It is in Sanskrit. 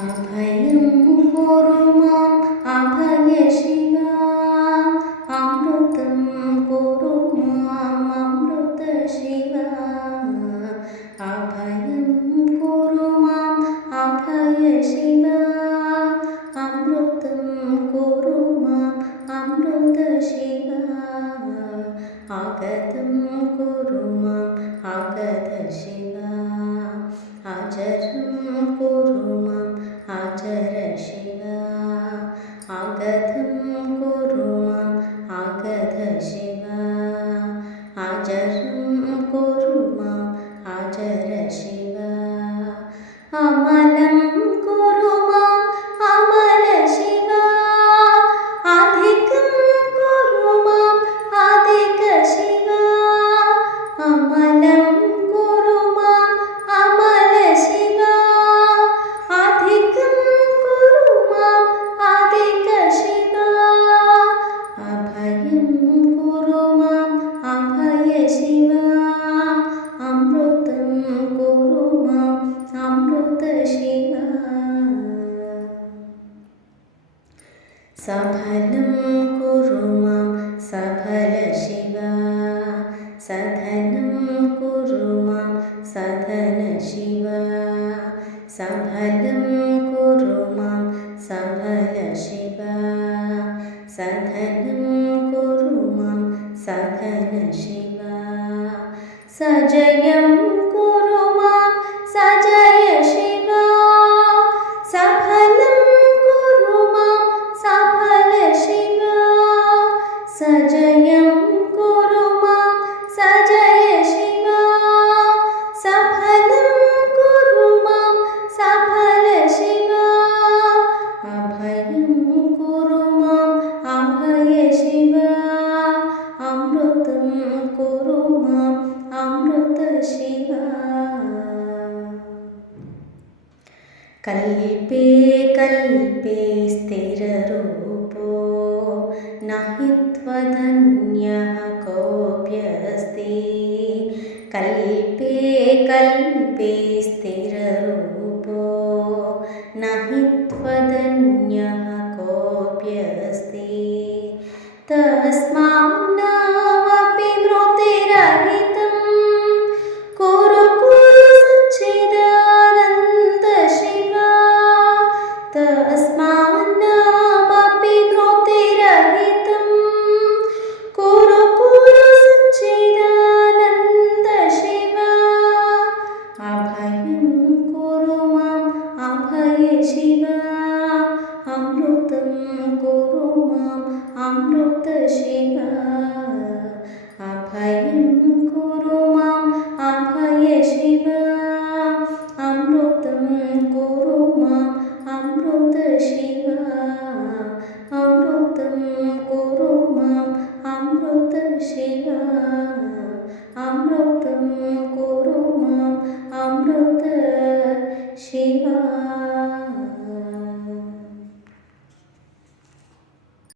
अभयं कुरु माम् अभय शिवा अमृतं कुरु माम् अमृत शिवा अभयं कुरु माम् अभय शिवा अमृतं कुरु माम् अमृत शिवा अगतं कुरु माम् अगत शिवा अजरं कुरु माम् अजर शिवा अगतं कुरु माम् अगत शिवा अजरं कुरु माम् अजर शिवा अमलं कुरु माम् अमल शिवा अधिकं कुरु माम् अधिक शिवा अमलं कुरु माम् अमल शिवा अधिकं कुरु माम् अधिक शिवा अभयं कुरु माम् अभय शिवा अमृतं कुरु माम् अमृत शिवा सफलं कुरु माम् सफल शिवा सधनं कुरु माम् सधन शिवा सफलं कुरु माम् सफल शिवा सधनं कुरु माम् सधन शिवा सजयं कुरु माम् सजय शिवा सफलं कुरु माम् सफल शिवा सजयं कुरु माम् सजय शिवा सफलं कुरु माम् सफल शिवा अभयं कुरु माम् अभय शिवा अमृतं कुरु माम् अमृत शिवा कल्पे कल्पे स्थिररूपो न हि त्वदन्यः कोऽप्यस्ति कल्पे कल्पे स्थिररूपो न हि त्वदन्यः कोऽप्यस्ति तस्मान्नावपि मृतिरहितं कुरु सच्चिदानन्द शिवा तस्मान्नावपि मृतिरहितं कुरु सच्चिदानन्द शिवा अभयं कुरु माम् अभय शिवा अमृतं कुरु माम् अमृत शिवा अभयं कुरु माम् अभय शिवा अमृतं कुरु माम् अमृत शिवा अमृतं कुरु माम् अमृत शिवा अमृतं